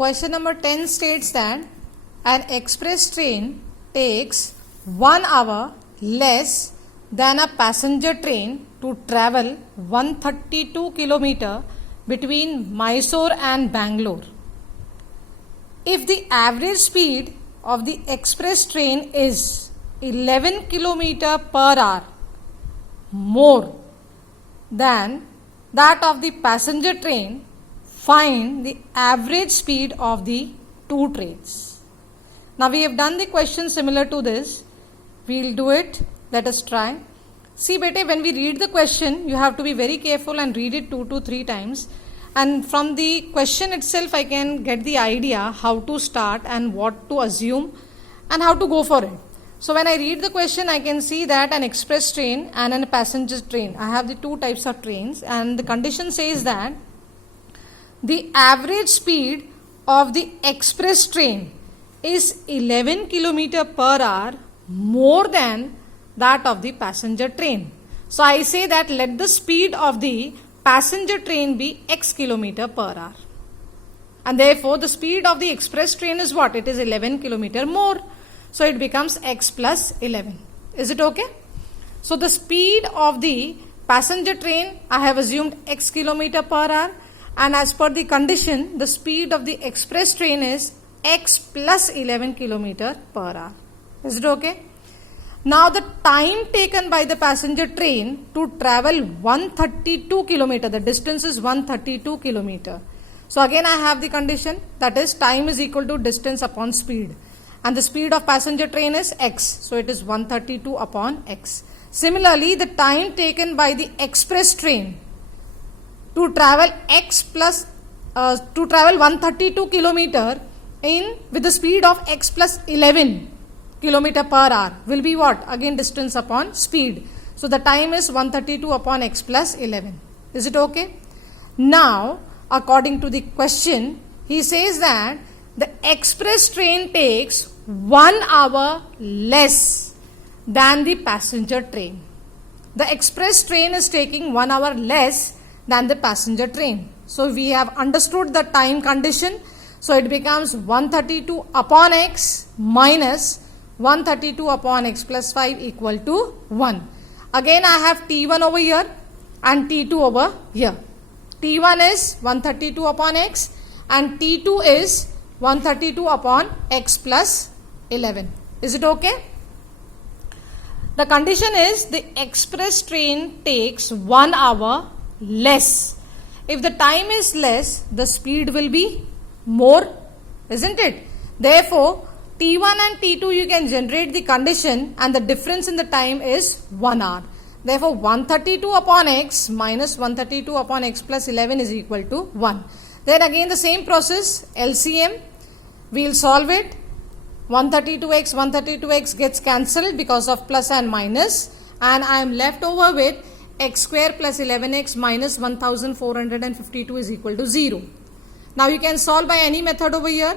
Question number 10 states that an express train takes 1 hour less than a passenger train to travel 132 km between Mysore and Bangalore. If the average speed of the express train is 11 km per hour more than that of the passenger train, find the average speed of the two trains. Now we have done the question similar to this. We will do it. Let us try. See bete, when we read the question, you have to be very careful and read it 2 to 3 times. And from the question itself, I can get the idea how to start and what to assume and how to go for it. So when I read the question, I can see that an express train and a passenger train. I have the two types of trains, and the condition says that the average speed of the express train is 11 km per hour more than that of the passenger train. So I say that let the speed of the passenger train be x km per hour. And therefore the speed of the express train is what? It is 11 km more. So it becomes x plus 11. Is it okay? So the speed of the passenger train, I have assumed x km per hour. And as per the condition, the speed of the express train is x plus 11 km per hour. Is it okay? Now the time taken by the passenger train to travel 132 km, the distance is 132 km. So again I have the condition, that is time is equal to distance upon speed. And the speed of passenger train is x. So it is 132 upon x. Similarly, the time taken by the express train to travel to travel 132 km with the speed of x plus 11 km per hour will be what? Again distance upon speed. So the time is 132 upon x plus 11. Is it okay? Now, according to the question, he says that the express train takes 1 hour less than the passenger train. The express train is taking 1 hour less than the passenger train. So we have understood the time condition. So it becomes 132 upon x minus 132 upon x plus 5 equal to 1. Again I have T1 over here and T2 over here. T1 is 132 upon x and T2 is 132 upon x plus 11. Is it okay? The condition is the express train takes 1 hour less. If the time is less, the speed will be more, isn't it? Therefore, T1 and T2 you can generate the condition and the difference in the time is 1 hour. Therefore, 132 upon x minus 132 upon x plus 11 is equal to 1. Then again the same process, LCM, we will solve it. 132x gets cancelled because of plus and minus, and I am left over with x square plus 11x minus 1452 is equal to 0. Now you can solve by any method over here.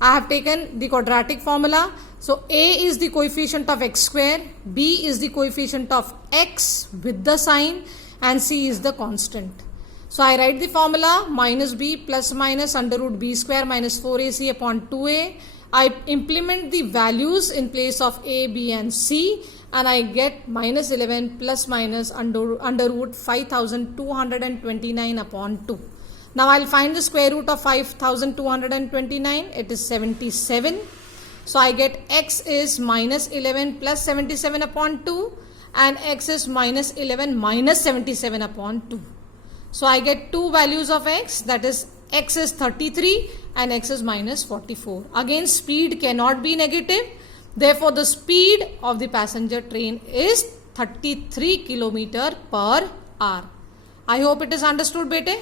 I have taken the quadratic formula. So a is the coefficient of x square, b is the coefficient of x with the sign, and c is the constant. So I write the formula minus b plus minus under root b square minus 4ac upon 2a. I implement the values in place of a, b and c, and I get minus 11 plus minus under root 5229 upon 2. Now I will find the square root of 5229. It is 77. So I get x is minus 11 plus 77 upon 2 and x is minus 11 minus 77 upon 2. So I get two values of x, that is x is 33 and x is minus 44. Again speed cannot be negative. Therefore the speed of the passenger train is 33 km per hour. I hope it is understood bete.